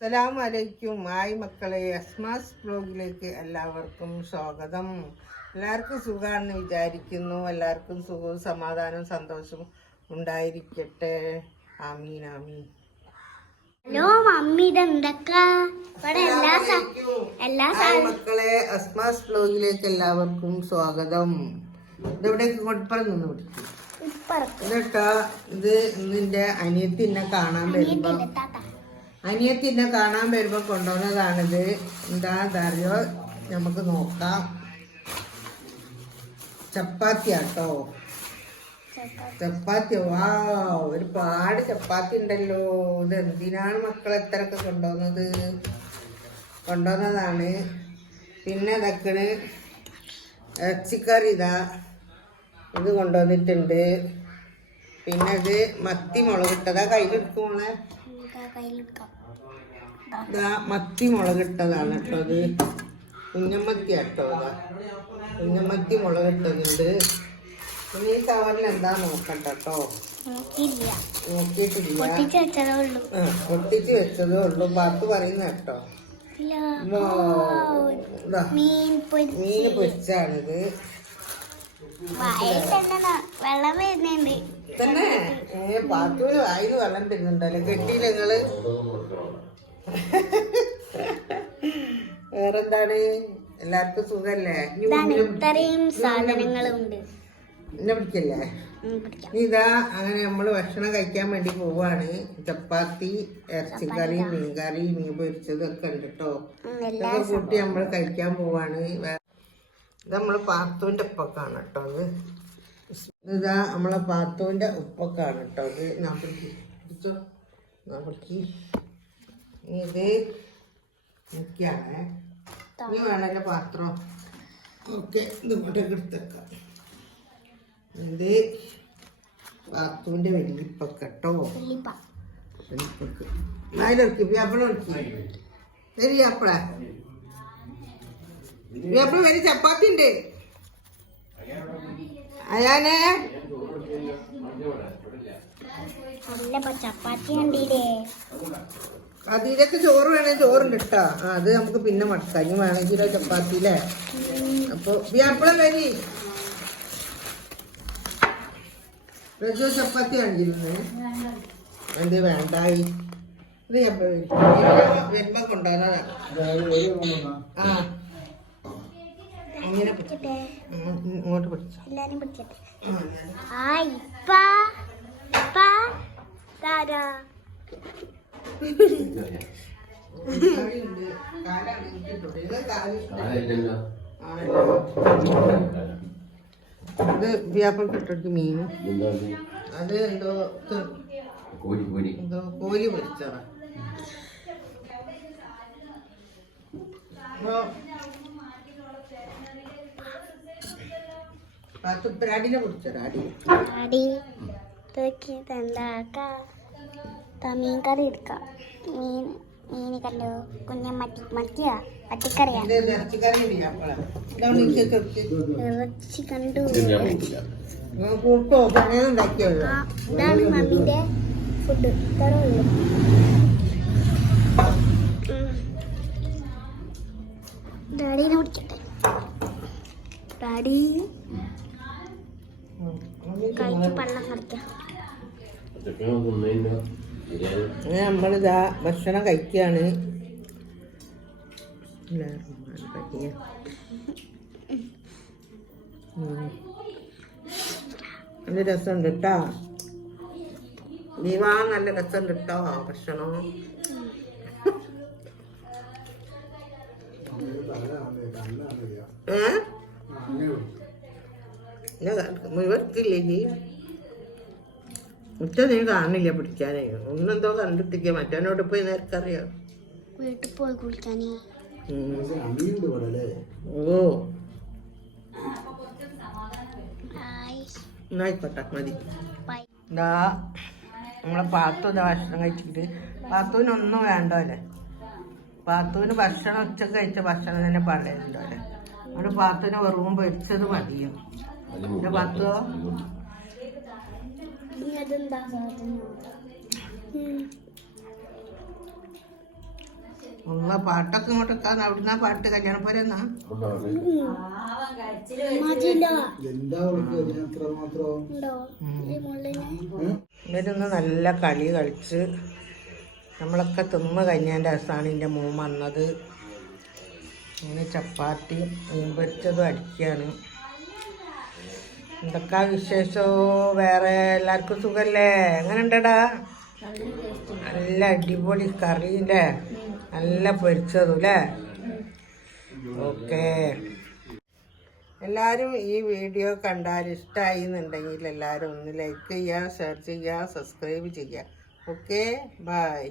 അസ്സലാമു അലൈക്കും ഹായ് മക്കളെ അസ്മാസ് ബ്ലോഗിലേക്ക് എല്ലാവർക്കും സ്വാഗതം. എല്ലാവർക്കും സുഖമാണെന്ന് വിചാരിക്കുന്നു. എല്ലാവർക്കും സുഖവും സമാധാനവും സന്തോഷവും ഉണ്ടായിരിക്കട്ടെ. ആമീൻ ആമീൻ. ഹലോ മമ്മി മക്കളെ അസ്മാസ് ബ്ലോഗിലേക്ക് എല്ലാവർക്കും സ്വാഗതം. ഇതെവിടെ കൊടപ്പുറം നിന്ന് പിടിക്കും ഇതട്ടാ ഇത് നിന്റെ അനിയത്തി എന്നെ കാണാൻ വരുമ്പോ താത്ത അനിയത്തി എന്നെ കാണാൻ വരുമ്പോ കൊണ്ടുവന്നതാണിത്. എന്താ അറിയോ? നമുക്ക് നോക്കാം. ചപ്പാത്തി ആട്ടോ ചപ്പാത്തി വാ ഒരുപാട് ചപ്പാത്തി ഉണ്ടല്ലോ. ഇത് എന്തിനാണ് മക്കൾ എത്രയൊക്കെ കൊണ്ടുവന്നത്? കൊണ്ടുവന്നതാണ്. പിന്നെ ഇതൊക്കെയാണ് ഇറച്ചിക്കറി ഇതാ. ഇത് കൊണ്ടുവന്നിട്ടുണ്ട്. പിന്നെ ഇത് മത്തി മുളകിട്ടതാ കയ്യിലെടുക്കുമോളെ മത്തി മുളകിട്ടതാണ് കേട്ടോ അത്. കുഞ്ഞമ്മത്തി കേട്ടോ അതാ കുഞ്ഞമ്മത്തി മുളകിട്ടതുണ്ട് ഇനി ഈ കവറിൽ എന്താ നോക്കണ്ട കേട്ടോ നോക്കിയിട്ടില്ല. പൊട്ടിച്ച് വെച്ചതേ ഉള്ളൂ. പാത്ത് പറയുന്ന കേട്ടോ. മീൻ പൊരിച്ചാണിത്. വെള്ളം വരുന്നുണ്ട്. തന്നെ? ഏ പാത്തൂര് വായിൽ വെള്ളം തരുന്നുണ്ടല്ലോ? കെട്ടിയില്ല നിങ്ങൾ? വേറെന്താണ്? എല്ലാവർക്കും സുഖല്ലേ? ഇത്രയും സാധനങ്ങളും എന്നെ പിടിക്കല്ലേ ഇതാ അങ്ങനെ നമ്മൾ ഭക്ഷണം കഴിക്കാൻ വേണ്ടി പോവാണ്. ചപ്പാത്തി ഇറച്ചിക്കറി മീൻകറി മീൻ പൊരിച്ചതൊക്കെ ഉണ്ട് കേട്ടോ. ഇതൊക്കെ കൂട്ടി നമ്മൾ കഴിക്കാൻ പോവാണ്. ഇത് നമ്മളെ പാത്തുവിന്റെ ഉപ്പൊക്കാണ് കേട്ടോ അത്. ഇതാ നമ്മളെ പാത്തുവിന്റെ ഉപ്പൊക്കാണ് കേട്ടോ അത്. ഞാൻ പിടിക്ക് പിടിച്ചോ? ഇനി ഇത് നിൽക്കാണേ ഇനി വേണമല്ലോ പാത്രം. ഓക്കെ ഇത് ഇങ്ങോട്ടേക്ക് എടുത്തേക്കാം. ഇത് പാത്തുവിന്റെ വെള്ളിപ്പൊക്കെ കേട്ടോ. വെള്ളിപ്പൊക്കെ. അതിലൊക്കെ വ്യാപനം വ്യാപ്പളി ശരി വ്യാപ്പള വ്യാപ്പള വരി ചപ്പാത്തി ഉണ്ട് അയാനെ? അതിലൊക്കെ ചോറ് വേണമെങ്കിൽ ചോറുണ്ട് ഇട്ടാ അത് നമുക്ക് പിന്നെ ഇനി വേണമെങ്കിലോ ചപ്പാത്തി അല്ലേ അപ്പൊ വ്യാപ്പളം വരി. രജോ ചപ്പാത്തി വേണ്ടിയിരുന്നു എന്ത് വേണ്ടായി ഇത് ഞാൻ വരുമ്പോ കൊണ്ടുവന്നതാ ആ. അങ്ങനെ പിടി- പിടിക്കട്ടെ ഇങ്ങോട്ട് പിടിച്ചോ. എല്ലാരും പിടിക്കട്ടെ ആ ഇപ്പ. താരാ. ഇത് വ്യാപകം ഇട്ടിട്ട് മീൻ. അത് എന്തോ ഇത് എന്തോ കോഴി പൊരിച്ചതാ. പൊരിച്ചതാ അടി അടി ഇതൊക്കെ എന്താക്ക മീൻ കറി എടുക്കാം. മീൻ മീൻ കണ്ടോ? കുഞ്ഞ മത്തി മത്തിയാ? പട്ടിക്കറിയാ ഇറച്ചി കണ്ടു. ഇതാണ് മമ്മിന്റെ ഫുഡ് ഉള്ളു. ഡാഡീനെ പിടിക്കട്ടെ ഡാഡി നമ്മളിതാ ഭക്ഷണം കഴിക്കുകയാണ് നല്ല രസമുണ്ട് കേട്ടോ നീവാ നല്ല രസമുണ്ട് കേട്ടോ ഭക്ഷണം. ഏ? മുഴുവത്തില്ലേ നീ? ഉച്ച നീ കാണില്ല പിടിക്കാനേ. ഒന്നെന്തോ കണ്ടിട്ടിരിക്കുക മറ്റവനോട് പോയി നേരക്കറിയാം വീട്ടിൽ പോയി കുളിക്കാനേ. ഓ. എന്നായിക്കോട്ടെ മതി. ബൈ. എന്താ നമ്മളെ പാത്തു ഇതാ ഭക്ഷണം കഴിച്ചിട്ട്. പാത്തുവിനൊന്നും ഒന്നും വേണ്ടോലെ പാത്തുവിന് ഭക്ഷണം ഉച്ചയ്ക്ക് കഴിച്ച ഭക്ഷണം തന്നെ പറയുന്നുണ്ടോ അല്ലേ അവിടെ പാത്തുവിന് വെറും പൊരിച്ചത് മതിയോ? എന്റെ പാത്തോ ഇനി അതെന്താ സാധനം? ഉം. ഒന്ന് പാട്ടൊക്കെ ഇങ്ങോട്ടൊക്കെ അവിടുന്ന് ആ പാട്ട് കല്യാണം പോലെ മുള്ളിന് ഇവരൊന്ന് നല്ല കളി കളിച്ച് നമ്മളൊക്കെ തിന്ന് കഴിഞ്ഞതിന്റെ അവസാനം എന്റെ മോൻ വന്നത്. ഇങ്ങനെ ചപ്പാത്തി മീൻ പൊരിച്ചതും അടിക്കുകയാണ് എന്തൊക്കെ വിശേഷോ? വേറെ എല്ലാവർക്കും സുഖല്ലേ? എങ്ങനെ ഉണ്ടടാ നല്ല അടിപൊളി കറിയില്ലേ? നല്ല പൊരിച്ചതും അല്ലേ ഓക്കെ. എല്ലാവരും ഈ വീഡിയോ കണ്ടാൽ ഇഷ്ടമായി എന്നുണ്ടെങ്കിൽ എല്ലാവരും ഒന്ന് ലൈക്ക് ചെയ്യുക ഷെയർ ചെയ്യുക സബ്സ്ക്രൈബ് ചെയ്യുക. ഓക്കെ? ബൈ